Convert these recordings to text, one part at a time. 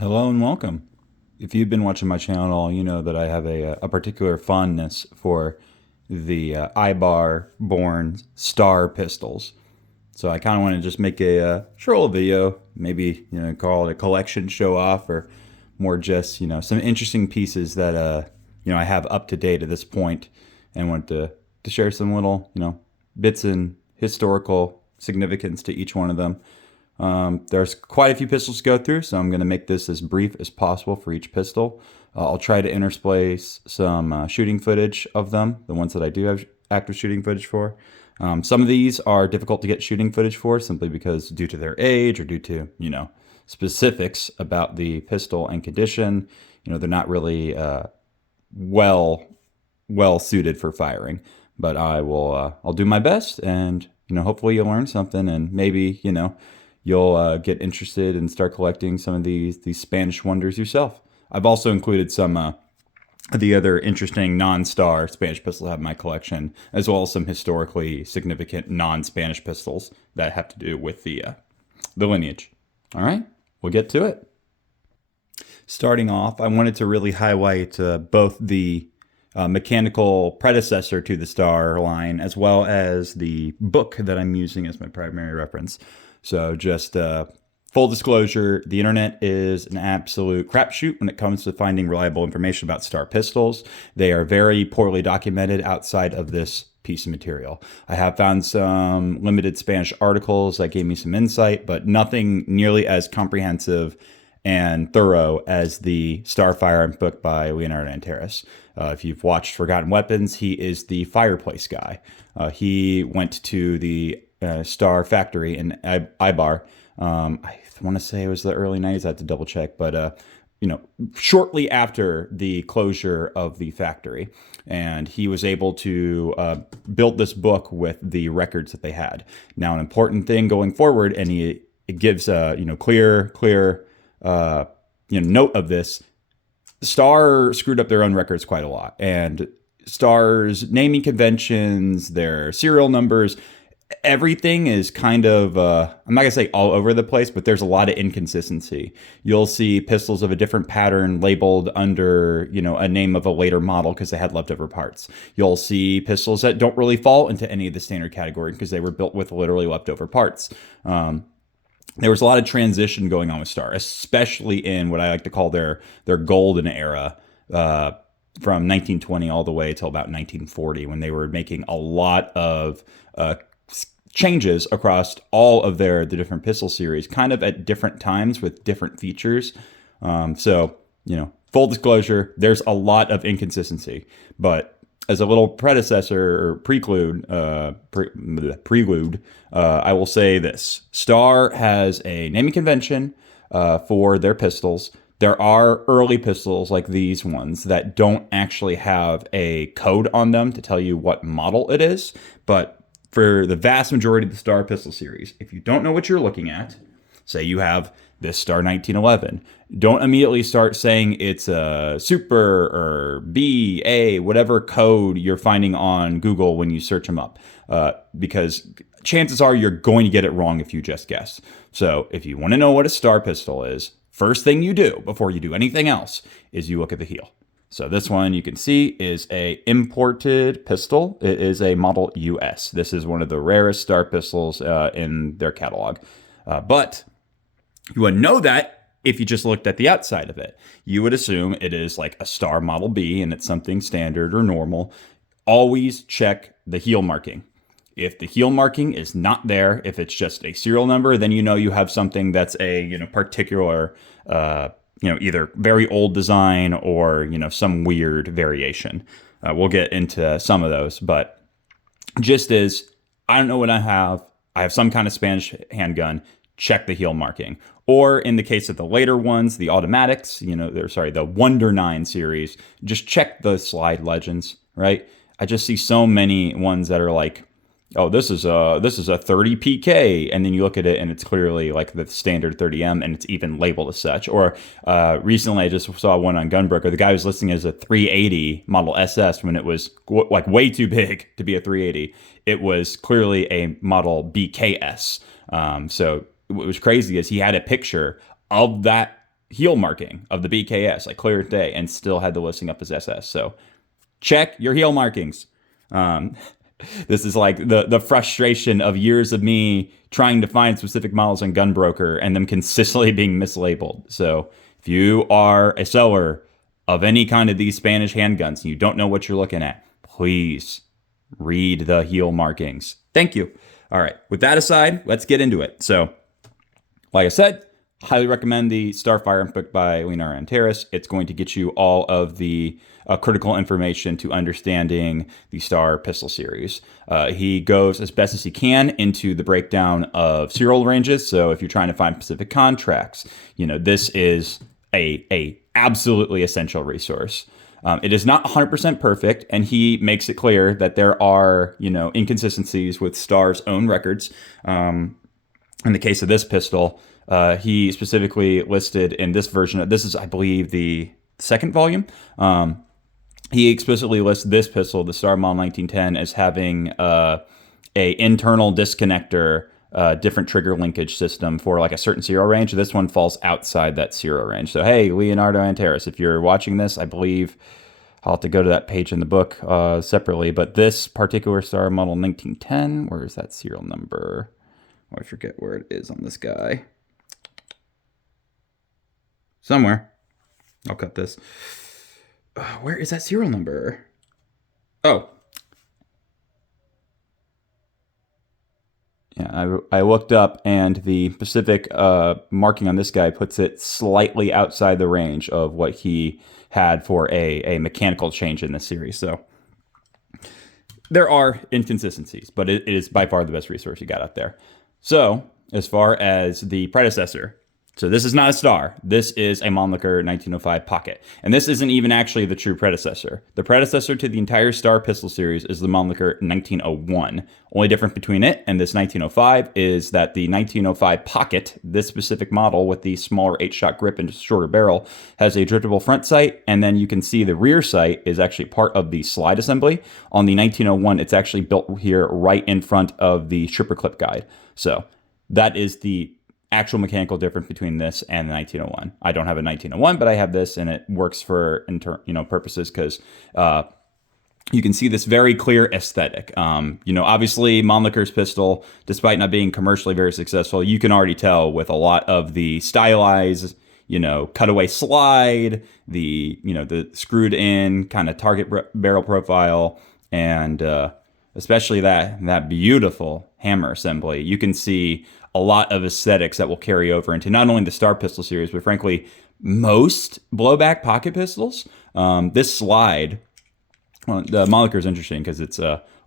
Hello and welcome. If you've been watching my channel at all, you know that I have a particular fondness for the I-bar born star pistols. So I kind of want to just make a short little video, maybe call it a collection show off, or more just some interesting pieces that I have up to date at this point, and want to share some little bits and historical significance to each one of them. There's quite a few pistols to go through, so I'm going to make this as brief as possible for each pistol. I'll try to intersplice some shooting footage of them, the ones that I do have active shooting footage for. Some of these are difficult to get shooting footage for simply because due to their age or due to, specifics about the pistol and condition, they're not really well well suited for firing. But I'll do my best, and hopefully you'll learn something, and maybe you'll get interested and start collecting some of these Spanish wonders yourself. I've also included some of the other interesting non-star Spanish pistols I have in my collection, as well as some historically significant non-Spanish pistols that have to do with the lineage. All right, we'll get to it. Starting off, I wanted to really highlight both the mechanical predecessor to the Star line, as well as the book that I'm using as my primary reference. So just full disclosure, the internet is an absolute crapshoot when it comes to finding reliable information about Star pistols. They are very poorly documented outside of this piece of material. I have found some limited Spanish articles that gave me some insight, but nothing nearly as comprehensive and thorough as the Star Firearms book by Leonardo Antares. If you've watched Forgotten Weapons, he is the fireplace guy. He went to the Star factory in Ibar. I want to say it was the early 90s. I had to double check, but shortly after the closure of the factory, and he was able to build this book with the records that they had. Now, an important thing going forward, and it gives clear note of this. Star screwed up their own records quite a lot, and Star's naming conventions, their serial numbers, everything is kind of I'm not gonna say all over the place, but there's a lot of inconsistency. You'll see pistols of a different pattern labeled under a name of a later model because they had leftover parts. You'll see pistols that don't really fall into any of the standard category because they were built with literally leftover parts. There was a lot of transition going on with Star, especially in what I like to call their golden era, from 1920 all the way till about 1940, when they were making a lot of changes across all of the different pistol series, kind of at different times with different features. So full disclosure, there's a lot of inconsistency, but as a little predecessor or prelude, I will say this. Star has a naming convention for their pistols. There are early pistols like these ones that don't actually have a code on them to tell you what model it is. But for the vast majority of the Star pistol series, if you don't know what you're looking at, say you have this Star 1911, don't immediately start saying it's a Super or B, A, whatever code you're finding on Google when you search them up, because chances are you're going to get it wrong if you just guess. So if you want to know what a Star pistol is, first thing you do before you do anything else is you look at the heel. So this one you can see is a imported pistol. It is a Model US. This is one of the rarest Star pistols in their catalog. But you would know that if you just looked at the outside of it. You would assume it is like a Star Model B and it's something standard or normal. Always check the heel marking. If the heel marking is not there, if it's just a serial number, then you have something that's a particular either very old design or some weird variation. We'll get into some of those, but just as I don't know what I have some kind of Spanish handgun, check the heel marking. Or in the case of the later ones, the automatics, the Wonder 9 series, just check the slide legends, right? I just see so many ones that are like, oh, this is a 30 PK, and then you look at it and it's clearly like the standard 30M, and it's even labeled as such. Or recently, I just saw one on Gunbroker. The guy was listing it as a 380 Model SS when it was like way too big to be a 380. It was clearly a Model BKS. So what was crazy is he had a picture of that heel marking of the BKS, like clear as day, and still had the listing up as SS. So check your heel markings. Um, this is like the frustration of years of me trying to find specific models on Gunbroker and them consistently being mislabeled. So if you are a seller of any kind of these Spanish handguns and you don't know what you're looking at, please read the heel markings. Thank you. All right. With that aside, let's get into it. So, like I said, highly recommend the Starfire book by Leonardo Antares. It's going to get you all of the critical information to understanding the Star pistol series. He goes as best as he can into the breakdown of serial ranges. So if you're trying to find specific contracts, this is a absolutely essential resource. It is not 100% perfect, and he makes it clear that there are, inconsistencies with Star's own records. In the case of this pistol, he specifically listed in this version, this is, I believe, the second volume. He explicitly lists this pistol, the Star Model 1910, as having a internal disconnector, different trigger linkage system for like a certain serial range. This one falls outside that serial range. So, hey, Leonardo Antares, if you're watching this, I believe I'll have to go to that page in the book separately. But this particular Star Model 1910, where is that serial number? Oh, I forget where it is on this guy. Somewhere. I'll cut this. Where is that serial number? Oh. Yeah, I looked up, and the specific marking on this guy puts it slightly outside the range of what he had for a mechanical change in this series. So there are inconsistencies, but it is by far the best resource you got out there. So as far as the predecessor, so this is not a Star. This is a Mannlicher 1905 Pocket. And this isn't even actually the true predecessor. The predecessor to the entire Star pistol series is the Mannlicher 1901. Only difference between it and this 1905 is that the 1905 Pocket, this specific model with the smaller 8-shot grip and shorter barrel, has a driftable front sight, and then you can see the rear sight is actually part of the slide assembly. On the 1901, it's actually built here right in front of the stripper clip guide. So that is the actual mechanical difference between this and the 1901. I don't have a 1901, but I have this, and it works for purposes because you can see this very clear aesthetic. Obviously Mannlicher's pistol, despite not being commercially very successful, you can already tell with a lot of the stylized, cutaway slide, the screwed in kind of target barrel profile, and especially that beautiful hammer assembly. You can see a lot of aesthetics that will carry over into not only the Star pistol series, but frankly, most blowback pocket pistols. This slide, the Mannlicher is interesting because it's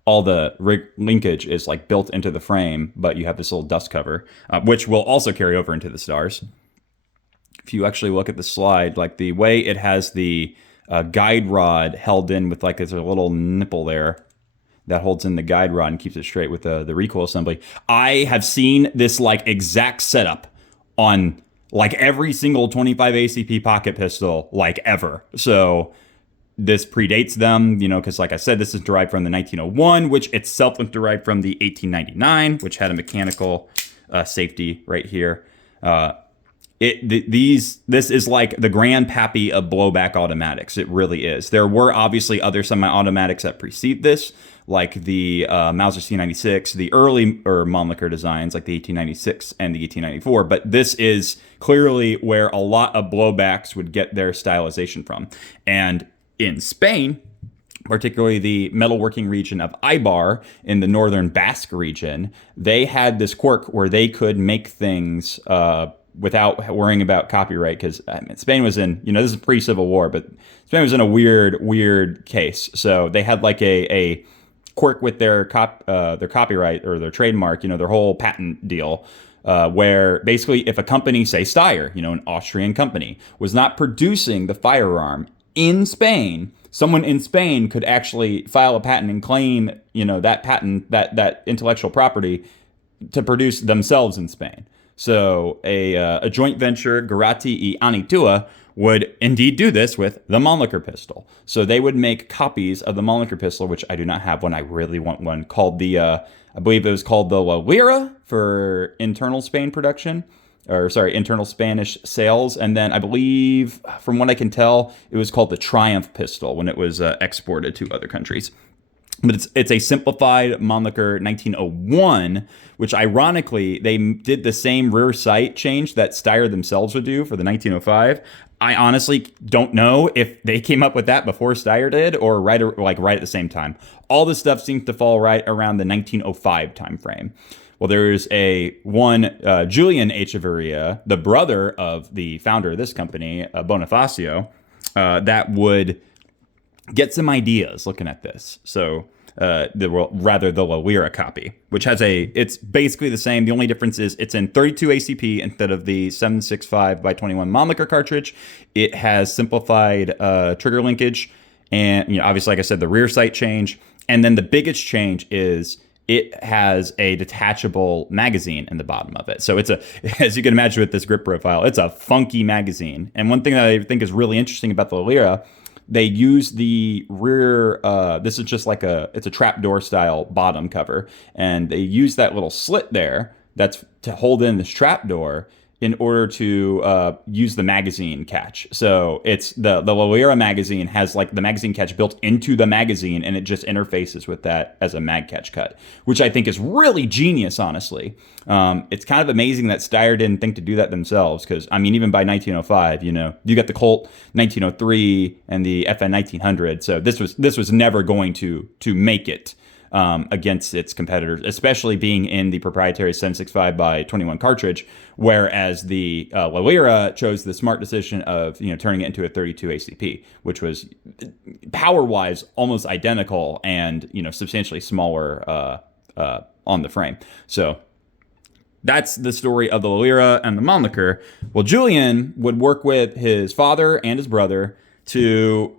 all the linkage is like built into the frame, but you have this little dust cover, which will also carry over into the Stars. If you actually look at the slide, like the way it has the guide rod held in with like there's a little nipple there that holds in the guide rod and keeps it straight with the recoil assembly. I have seen this like exact setup on like every single 25 ACP pocket pistol like ever. So this predates them, because like I said, this is derived from the 1901, which itself was derived from the 1899, which had a mechanical safety right here. This is like the grandpappy of blowback automatics. It really is. There were obviously other semi-automatics that precede this, like the Mauser C96, the early Mannlicher designs, like the 1896 and the 1894. But this is clearly where a lot of blowbacks would get their stylization from. And in Spain, particularly the metalworking region of Ibar in the northern Basque region, they had this quirk where they could make things without worrying about copyright, because Spain was in, this is pre-Civil War, but Spain was in a weird case. So they had like a quirk with their copyright or their trademark, their whole patent deal, where basically if a company, say Steyr, an Austrian company, was not producing the firearm in Spain, someone in Spain could actually file a patent and claim, that patent, that intellectual property to produce themselves in Spain. So a joint venture, Garati y Anitua, would indeed do this with the Mannlicher pistol. So they would make copies of the Mannlicher pistol, which I do not have one. I really want one, called the, I believe it was called the La Lira for internal Spain production. or sorry, internal Spanish sales. And then I believe, from what I can tell, it was called the Triumph pistol when it was exported to other countries. But it's a simplified Mannlicher 1901, which ironically, they did the same rear sight change that Steyr themselves would do for the 1905. I honestly don't know if they came up with that before Steyr did or right at the same time. All this stuff seems to fall right around the 1905 timeframe. Well, there's Julian Echeverria, the brother of the founder of this company, Bonifacio, that would get some ideas looking at this. So the La Lira copy, which it's basically the same. The only difference is it's in 32 ACP instead of the 765 by 21 Mannlicher cartridge. It has simplified trigger linkage, and obviously, like I said, the rear sight change. And then the biggest change is it has a detachable magazine in the bottom of it. So as you can imagine with this grip profile, it's a funky magazine. And one thing that I think is really interesting about the La Lira, they use the rear, this is just it's a trapdoor style bottom cover. And they use that little slit there that's to hold in this trapdoor in order to use the magazine catch. So it's the La Lira magazine has the magazine catch built into the magazine, and it just interfaces with that as a mag catch cut, which I think is really genius, honestly. It's kind of amazing that Steyr didn't think to do that themselves, because, even by 1905, you got the Colt 1903 and the FN 1900, so this was never going to make it against its competitors, especially being in the proprietary 765 by 21 cartridge, whereas the La Lira chose the smart decision of turning it into a 32 ACP, which was power-wise almost identical and substantially smaller on the frame. So that's the story of the La Lira and the Mannlicher. Well, Julian would work with his father and his brother to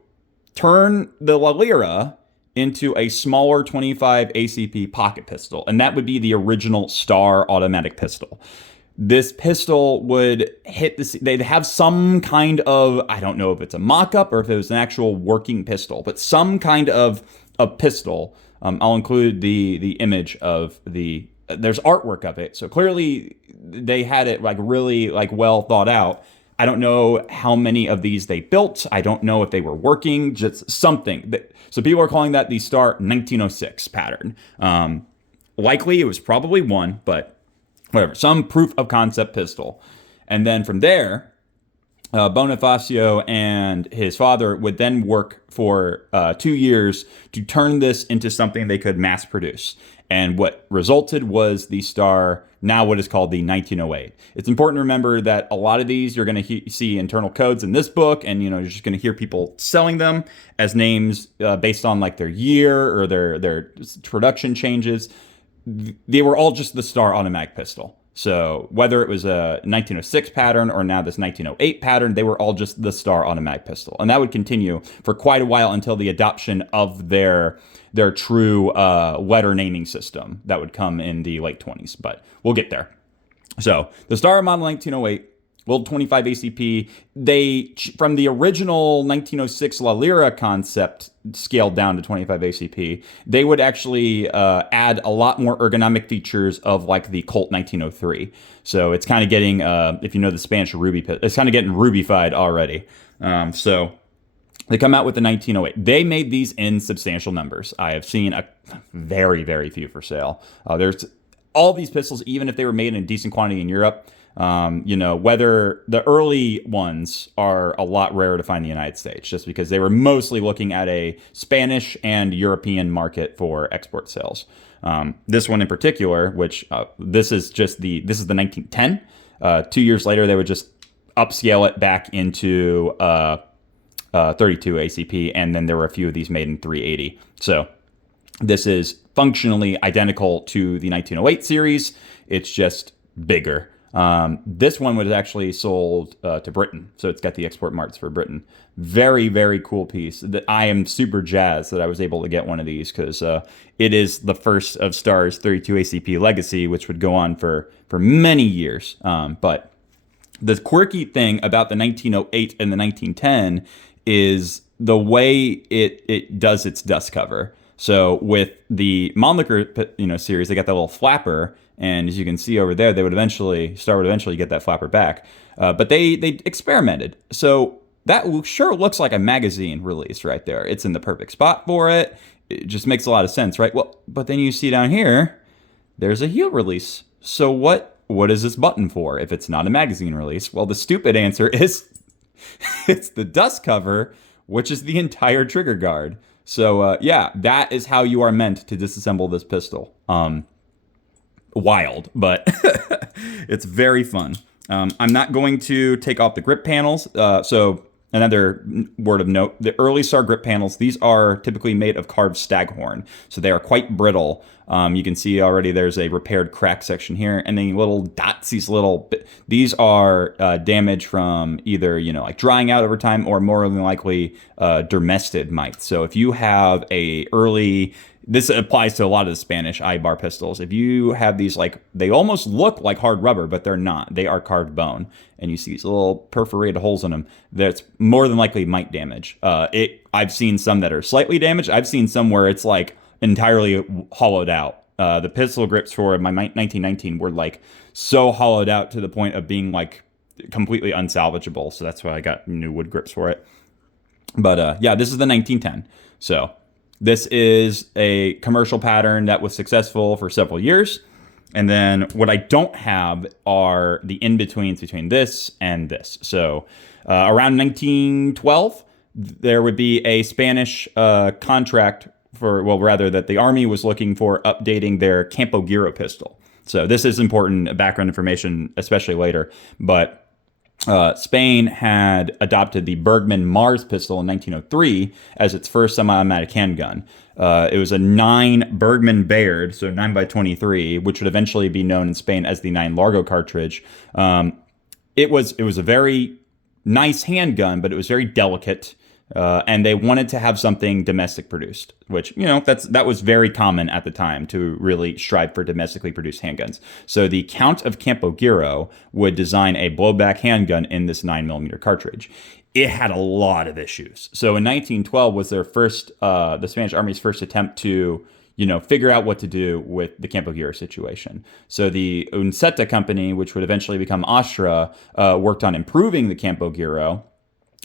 turn the La Lira into a smaller 25 ACP pocket pistol, and that would be the original Star automatic pistol. This pistol would hit they'd have some kind of, I don't know if it's a mock-up or if it was an actual working pistol, but some kind of a pistol. I'll include the image of there's artwork of it, so clearly they had it really well thought out. I don't know how many of these they built. I don't know if they were working, just something. So people are calling that the Star 1906 pattern. Likely it was probably one, but whatever. Some proof of concept pistol. And then from there, Bonifacio and his father would then work for 2 years to turn this into something they could mass produce. And what resulted was the Star, now what is called the 1908. It's important to remember that a lot of these you're going to see internal codes in this book, and you're just going to hear people selling them as names based on their year or their production changes. They were all just the Star automatic pistol. So whether it was a 1906 pattern or now this 1908 pattern, they were all just the Star automatic pistol. And that would continue for quite a while until the adoption of their true letter naming system that would come in the late 20s. But we'll get there. So the Star model 1908, World 25 ACP, they, from the original 1906 La Lira concept scaled down to 25 ACP, they would actually add a lot more ergonomic features of the Colt 1903. So it's kind of getting, if you know the Spanish Ruby, it's kind of getting Ruby-fied already. So they come out with the 1908. They made these in substantial numbers. I have seen a very, very few for sale. There's all these pistols, even if they were made in a decent quantity in Europe, whether the early ones are a lot rarer to find in the United States, just because they were mostly looking at a Spanish and European market for export sales. This one in particular, which this is the 1910. 2 years later, they would just upscale it back into 32 ACP, and then there were a few of these made in 380. So this is functionally identical to the 1908 series. It's just bigger. This one was actually sold to Britain, so it's got the export marks for Britain. Very, very cool piece. That I am super jazzed that I was able to get one of these, because it is the first of Star's 32 ACP legacy, which would go on for many years. But the quirky thing about the 1908 and the 1910 is the way it does its dust cover. So with the Mannlicher, series, they got that little flapper, and as you can see over there, Star would eventually get that flapper back. But they experimented. So that sure looks like a magazine release right there. It's in the perfect spot for it. It just makes a lot of sense, right? Well, but then you see down here, there's a heel release. So what is this button for if it's not a magazine release? Well, the stupid answer is it's the dust cover, which is the entire trigger guard. So yeah, that is how you are meant to disassemble this pistol. Wild, but it's very fun. I'm not going to take off the grip panels. So another word of note, the early Star grip panels, these are typically made of carved staghorn. So they are quite brittle. You can see already there's a repaired crack section here, and then little dots, these are damage from either, like drying out over time, or more than likely dermested mites. So if you have this applies to a lot of the Spanish I-bar pistols. If you have these, they almost look like hard rubber, but they're not. They are carved bone. And you see these little perforated holes in them. That's more than likely mite damage. I've seen some that are slightly damaged. I've seen some where it's entirely hollowed out. The pistol grips for my 1919 were so hollowed out to the point of being completely unsalvageable. So that's why I got new wood grips for it. But yeah, this is the 1910. So this is a commercial pattern that was successful for several years. And then what I don't have are the in-betweens between this and this. So around 1912, there would be a Spanish contract that the Army was looking for updating their Campo Giro pistol. So this is important background information, especially later. But Spain had adopted the Bergmann Mars pistol in 1903 as its first semi-automatic handgun. It was a 9 Bergmann Bayard, so 9x23, which would eventually be known in Spain as the 9 Largo cartridge. It was a very nice handgun, but it was very delicate. And they wanted to have something domestic produced, which, that was very common at the time to really strive for domestically produced handguns. So the Count of Campo Giro would design a blowback handgun in this 9mm cartridge. It had a lot of issues. So in 1912 was the Spanish Army's first attempt to, figure out what to do with the Campo Giro situation. So the Uncetta company, which would eventually become Astra, worked on improving the Campo Giro,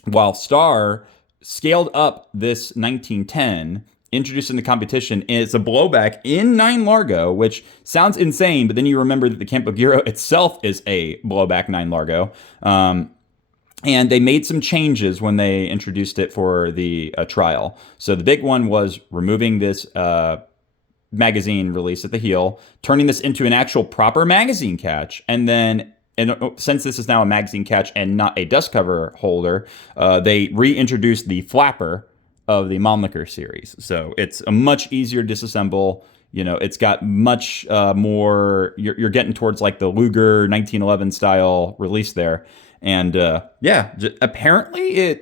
while Star scaled up this 1910, introduced in the competition. It's a blowback in 9 Largo, which sounds insane, but then you remember that the Campo Giro itself is a blowback 9 Largo. And they made some changes when they introduced it for the trial. So the big one was removing this magazine release at the heel, turning this into an actual proper magazine catch, and then since this is now a magazine catch and not a dust cover holder, they reintroduced the flapper of the Mannlicher series. So it's a much easier disassemble. It's got much more, you're getting towards the Luger 1911 style release there. And apparently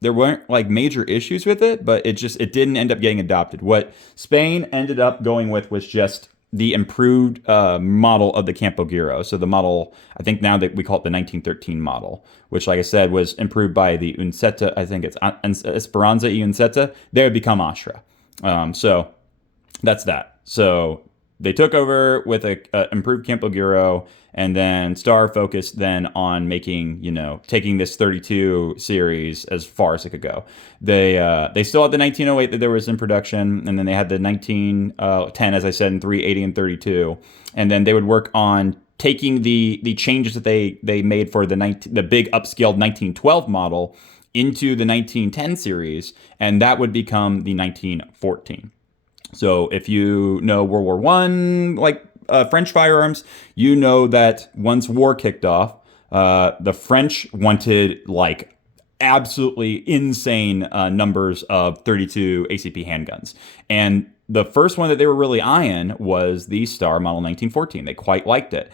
there weren't major issues with it, but it didn't end up getting adopted. What Spain ended up going with was just the improved model of the Campo Giro. So the model, I think now that we call it the 1913 model, which, like I said, was improved by the Uncetta. I think it's Esperanza y Uncetta. They would become Astra. So that's that. So they took over with a improved Campo Giro, and then Star focused then on making, taking this 32 series as far as it could go. They still had the 1908 that there was in production, and then they had the 1910, as I said, in 380 and 32. And then they would work on taking the changes that they made for the big upscaled 1912 model into the 1910 series, and that would become the 1914. So if you know World War One, French firearms, you know that once war kicked off, the French wanted absolutely insane numbers of 32 ACP handguns. And the first one that they were really eyeing was the Star Model 1914. They quite liked it.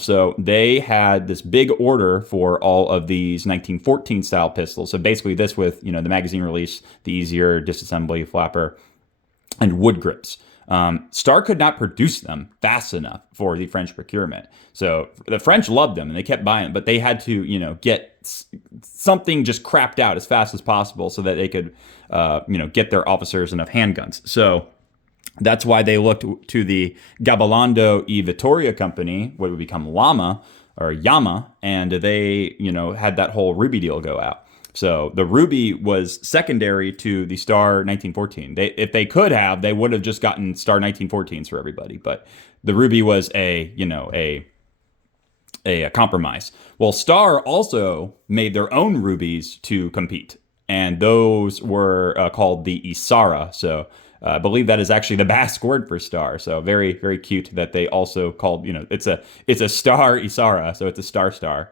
So they had this big order for all of these 1914 style pistols. So basically this with, the magazine release, the easier disassembly flapper, and wood grips. Star could not produce them fast enough for the French procurement. So the French loved them and they kept buying them, but they had to, get something just crapped out as fast as possible so that they could, get their officers enough handguns. So that's why they looked to the Gabalando y Vittoria company, what would become Llama or Yama, and they, had that whole Ruby deal go out. So the Ruby was secondary to the Star 1914. If they could have, they would have just gotten Star 1914s for everybody. But the Ruby was a compromise. Well, Star also made their own rubies to compete, and those were called the Isara. So I believe that is actually the Basque word for star. So very, very cute that they also called, it's a star Isara. So it's a star.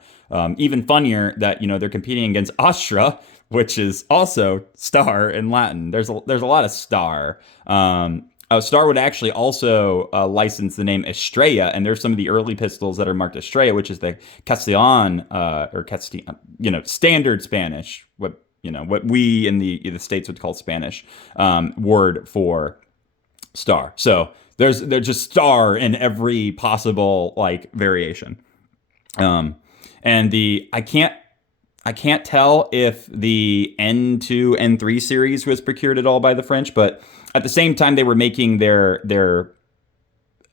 Even funnier that, they're competing against Astra, which is also star in Latin. There's a lot of star. Star would actually also license the name Estrella, and there's some of the early pistols that are marked Estrella, which is the Castellan standard Spanish, what we in the States would call Spanish word for star. So there's just star in every possible variation. And I can't tell if the N2, N3 series was procured at all by the French, but at the same time they were making their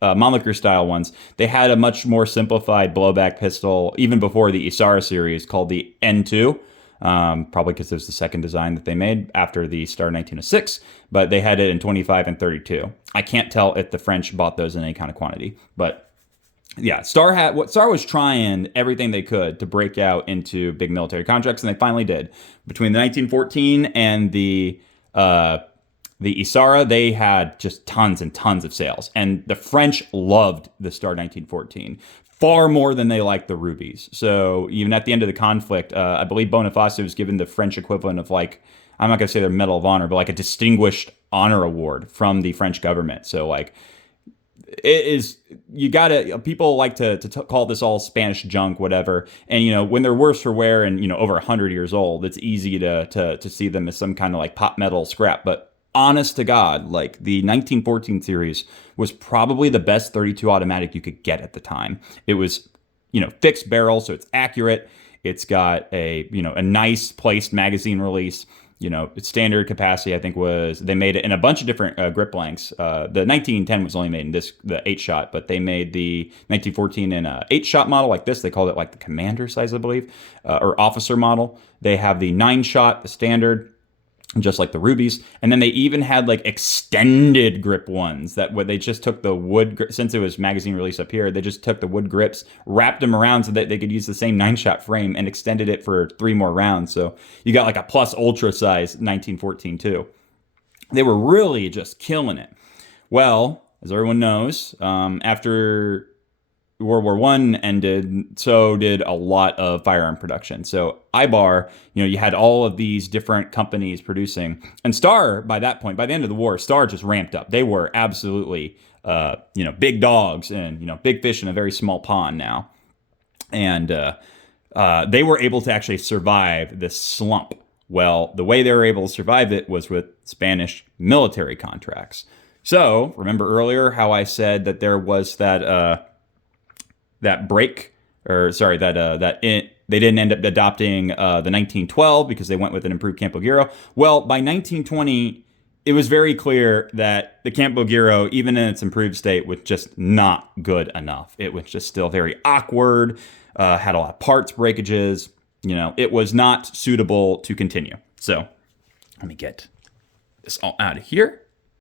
Mannlicher style ones, they had a much more simplified blowback pistol even before the Isara series called the N2. Probably because it was the second design that they made after the Star 1906, but they had it in 25 and 32. I can't tell if the French bought those in any kind of quantity, but yeah, Star was trying everything they could to break out into big military contracts, and they finally did. Between the 1914 and the Isara, they had just tons and tons of sales, and the French loved the Star 1914 far more than they liked the rubies. So even at the end of the conflict, I believe Boniface was given the French equivalent of I'm not going to say their Medal of Honor, but a distinguished honor award from the French government. So it is, people like to call this all Spanish junk, whatever. And, when they're worse for wear and, over 100 years old, it's easy to see them as some kind of pot metal scrap. But honest to God, the 1914 series was probably the best 32 automatic you could get at the time. It was, fixed barrel, so it's accurate. It's got a nice placed magazine release. Its standard capacity, I think, they made it in a bunch of different grip lengths. The 1910 was only made in the 8-shot, but they made the 1914 in a 8-shot model like this. They called it the commander size, I believe, or officer model. They have the 9-shot, the standard, just like the rubies, and then they even had extended grip ones that they just took the wood, since it was magazine release up here, they just took the wood grips, wrapped them around so that they could use the same 9-shot frame and extended it for 3 more rounds. So you got a plus ultra size 1914 too. They were really just killing it. Well, as everyone knows, after World War I ended, so did a lot of firearm production. So IBAR, you had all of these different companies producing. And Star, by that point, by the end of the war, Star just ramped up. They were absolutely, big dogs and, big fish in a very small pond now. And they were able to actually survive this slump. Well, the way they were able to survive it was with Spanish military contracts. So remember earlier how I said that there was they didn't end up adopting the 1912 because they went with an improved Campo Giro. Well, by 1920, it was very clear that the Campo Giro, even in its improved state, was just not good enough. It was just still very awkward, had a lot of parts breakages. It was not suitable to continue. So let me get this all out of here.